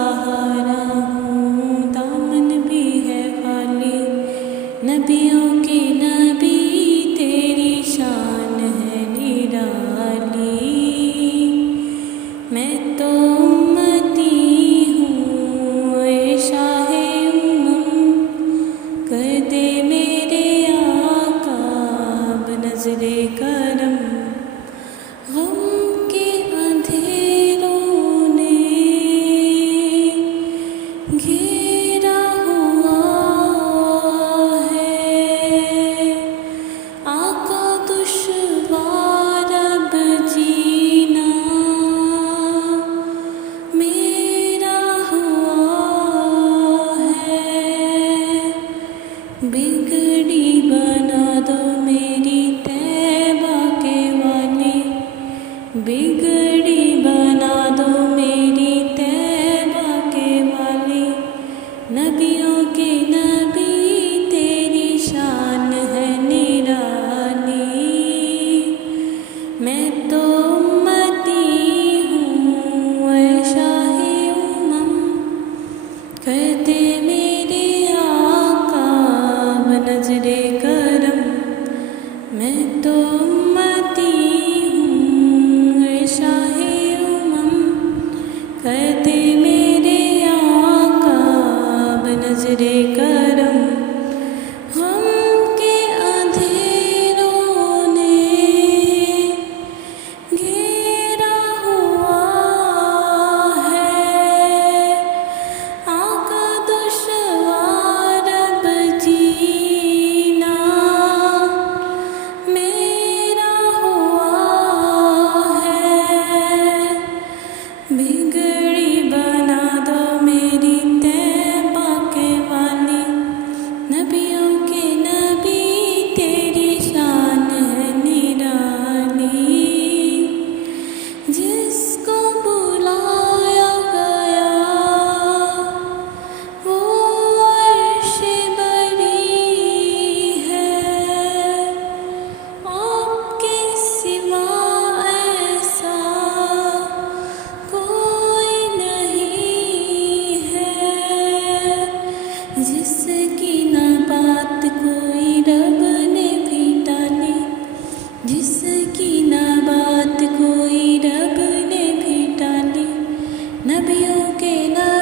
سہارا ہوں، دامن بھی ہے خالی، نبیوں کی نبی تیری شان ہے نرالی، میں تو امتی ہوں اے شاہ امم، کر دے میرے آقا اب نظر کرم، غم کے اندھیروں نے گھیرا ہوا ہے، آقا دشوار اب جینا میرا ہوا ہے، بگڑی بنا دو میری طیبہ کے والے، بگڑی بنا دو میری طیبہ کے والے، نبیوں کے نبی تیری شان ہے نرالی، میں تو امتی ہوں اے شاہ امم، کر دے میرے آقا اب نظر کرم، میں تو امتی ہوں اے شاہ امم، کر دے میرے آقا اب نظر کرم، غم کے اندھیروں نے گھیرا ہوا ہے، آقا دشوار اب جینا میرا ہوا ہے، بگڑی بنا دو میری طیبہ کے والے، نبیوں کے نبی تیری شان ہے نرالی، جس کو بلایا گیا وہ عرش بری ہے، آپ کے سوا ایسا کوئی نہیں ہے، جس کی نہ بات کوئی رب نے بھی ٹالی، جس کی نہ بات کوئی رب نے بھی ٹالی، نبیوں کے نبی